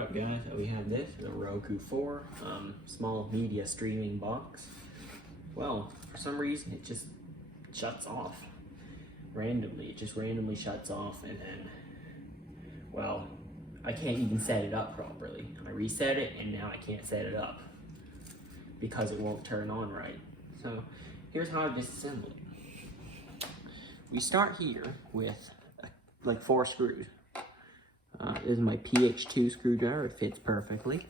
What up guys, we have this, the Roku 4 small media streaming box. Well, for some reason it just shuts off randomly. It just randomly shuts off, and then, well, I can't even set it up properly. I reset it and now I can't set it up because it won't turn on right. So here's how I disassemble it. We start here with like 4 screws. This is my PH2 screwdriver. It fits perfectly.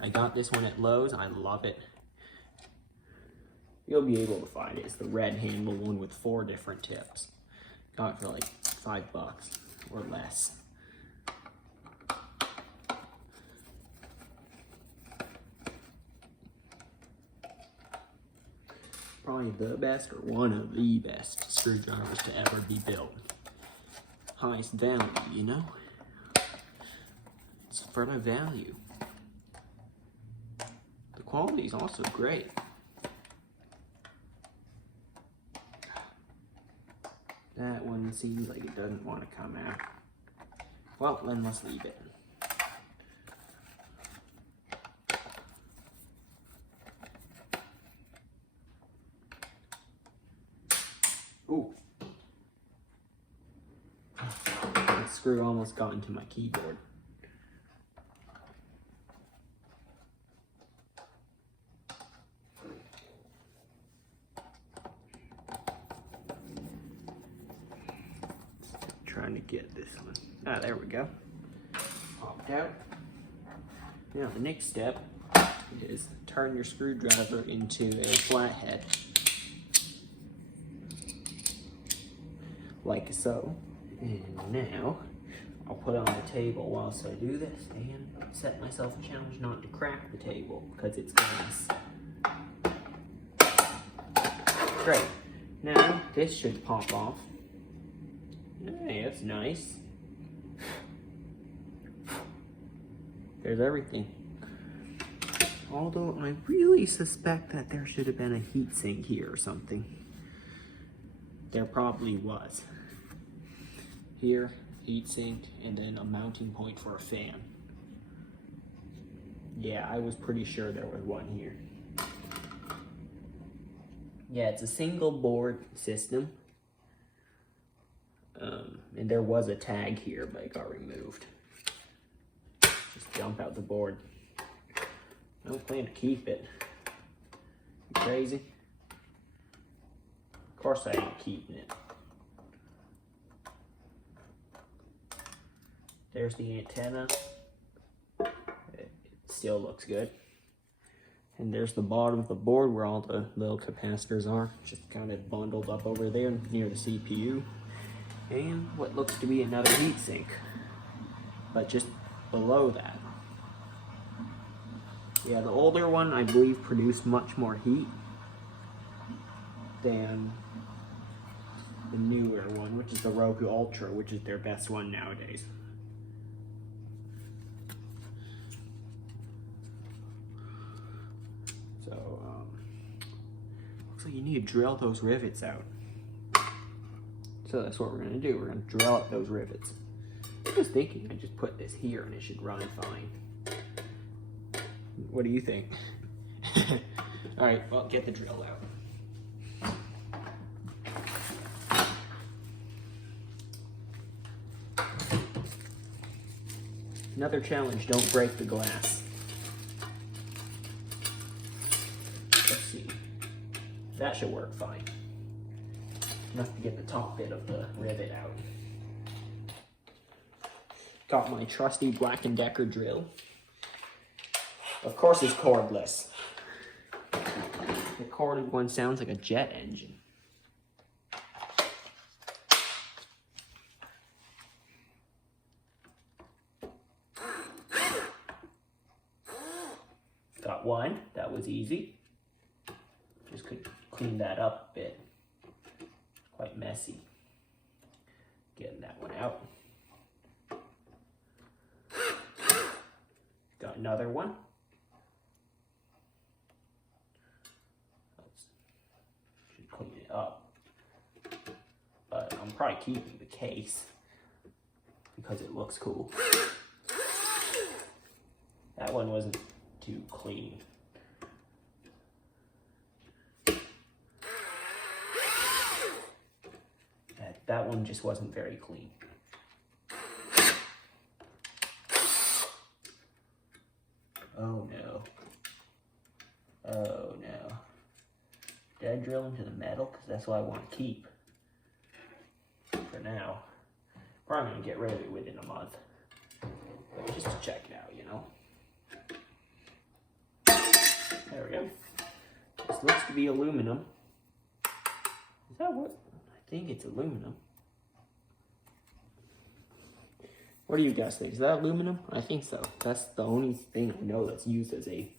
I got this one at Lowe's. I love it. You'll be able to find it. It's the red handle one with 4 different tips. Got it for like $5 or less. Probably the best, or one of the best screwdrivers to ever be built. Highest value, you know? It's for the value. The quality is also great. That one seems like it doesn't want to come out. Well, then let's leave it. Ooh. The screw almost got into my keyboard. Trying to get this one. Ah, there we go. Popped out. Now the next step is turn your screwdriver into a flathead. Like so. And now I'll put it on the table whilst I do this and set myself a challenge not to crack the table because it's glass. Great. Now this should pop off. Hey, that's nice. There's everything. Although I really suspect that there should have been a heat sink here or something. There probably was. Here, heat sink, and then a mounting point for a fan. Yeah, I was pretty sure there was one here. Yeah, it's a single board system. And there was a tag here, but it got removed. Just jump out the board. I don't plan to keep it. You crazy? Of course I ain't keeping it. There's the antenna. It still looks good. And there's the bottom of the board where all the little capacitors are. Just kind of bundled up over there near the CPU. And what looks to be another heatsink, but just below that. Yeah, the older one, I believe, produced much more heat than the newer one, which is the Roku Ultra, which is their best one nowadays. So, looks like you need to drill those rivets out. So that's what we're gonna do. We're gonna drill out those rivets. I was thinking I just put this here and it should run fine. What do you think? All right, well, get the drill out. Another challenge, don't break the glass. Let's see. That should work fine. Enough to get the top bit of the rivet out. Got my trusty Black & Decker drill. Of course it's cordless. The corded one sounds like a jet engine. Got one, that was easy. Just could clean that up a bit. Quite messy. Getting that one out. Got another one. Should clean it up. But I'm probably keeping the case because it looks cool. That one wasn't too clean. That one just wasn't very clean. Oh no. Oh no. Did I drill into the metal? Because that's what I want to keep. For now. Probably going to get rid of it within a month. But just to check it out, you know. There we go. This looks to be aluminum. Is that what? I think it's aluminum. What do you guys think? Is that aluminum? I think so. That's the only thing I know that's used as a,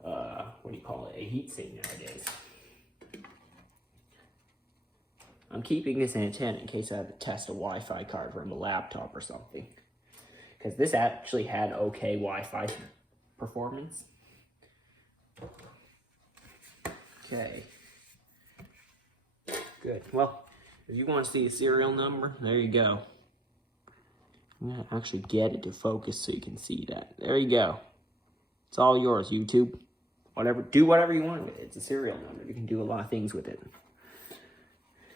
what do you call it? A heat sink nowadays. I'm keeping this antenna in case I have to test a Wi-Fi card from a laptop or something. Because this actually had okay Wi-Fi performance. Okay. Good. Well, if you want to see a serial number, there you go. I'm going to actually get it to focus so you can see that. There you go. It's all yours, YouTube. Do whatever you want with it. It's a serial number. You can do a lot of things with it.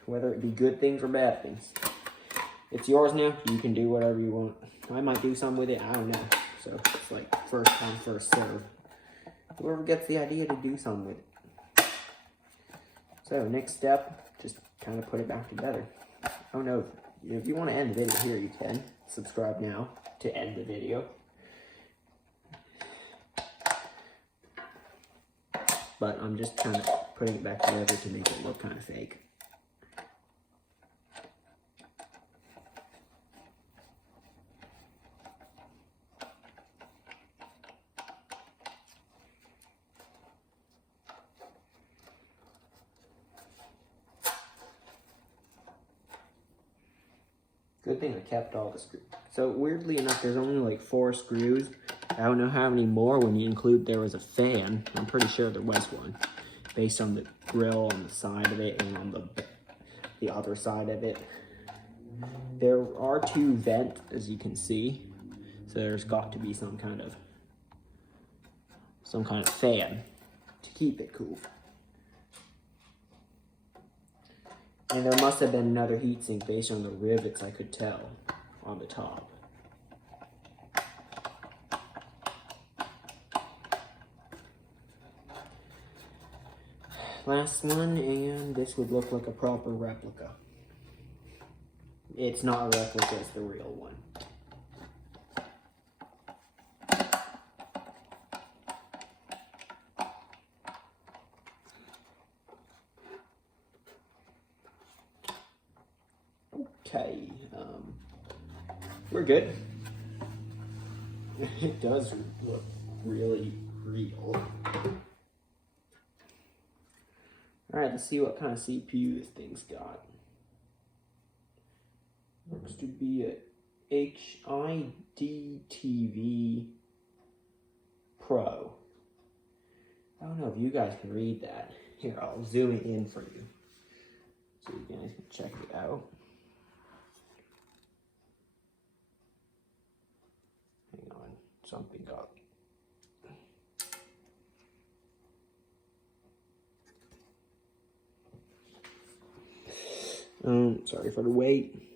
Whether it be good things or bad things. It's yours now. You can do whatever you want. I might do something with it. I don't know. So it's like first come, first serve. Whoever gets the idea to do something with it. So next step, just kind of put it back together. I don't know. If you want to end the video here, you can. Subscribe now to end the video. But I'm just kind of putting it back together to make it look kind of fake. Good thing I kept all the screws. So weirdly enough, there's only like 4 screws. I don't know how many more when you include there was a fan. I'm pretty sure there was one. Based on the grill on the side of it and on the other side of it. There are 2 vents, as you can see. So there's got to be some kind of fan to keep it cool. And there must have been another heatsink based on the rivets I could tell on the top. Last one, and this would look like a proper replica. It's not a replica, it's the real one. Okay, we're good. It does look really real. Alright, let's see what kind of CPU this thing's got. Looks to be a HID TV Pro. I don't know if you guys can read that. Here, I'll zoom it in for you so you guys can check it out. Hang on, something got... Sorry for the wait.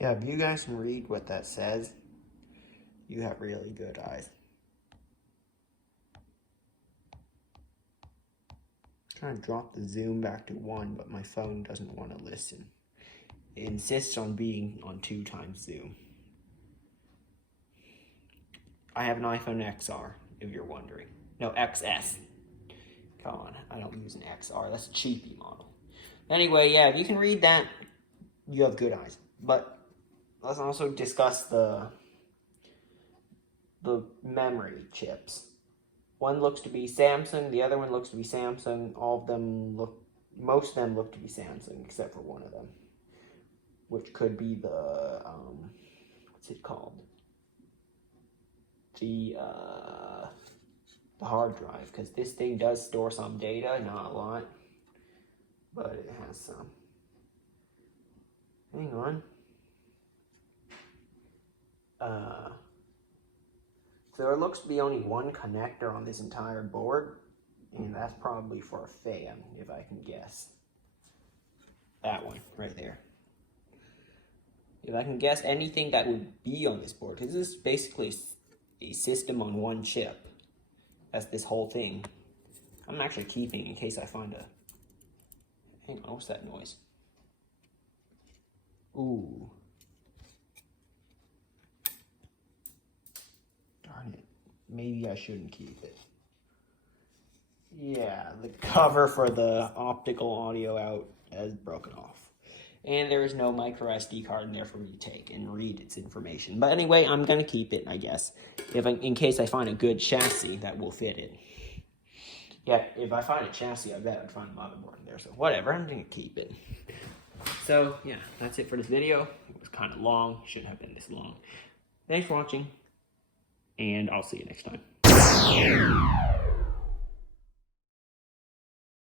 Yeah, if you guys can read what that says, you have really good eyes. Trying to drop the zoom back to 1, but my phone doesn't want to listen. It insists on being on 2 times zoom. I have an iPhone XR, if you're wondering. No, XS. Come on, I don't use an XR. That's a cheapy model. Anyway, yeah, if you can read that, you have good eyes. But let's also discuss the memory chips. One looks to be Samsung, the other one looks to be Samsung. Most of them look to be Samsung, except for one of them. which could be the, what's it called? The hard drive, because this thing does store some data, not a lot, but it has some. Hang on. So there looks to be only one connector on this entire board, and that's probably for a fan, if I can guess. That one, right there. If I can guess anything that would be on this board, because this is basically a system on one chip. That's this whole thing. I'm actually keeping in case I find a... Hang on, what's that noise? Ooh. Darn it. Maybe I shouldn't keep it. Yeah, the cover for the optical audio out has broken off. And there is no micro SD card in there for me to take and read its information. But anyway, I'm going to keep it, I guess, in case I find a good chassis that will fit it. Yeah, if I find a chassis, I bet I'd find a motherboard in there. So whatever, I'm going to keep it. So, yeah, that's it for this video. It was kind of long. Shouldn't have been this long. Thanks for watching, and I'll see you next time.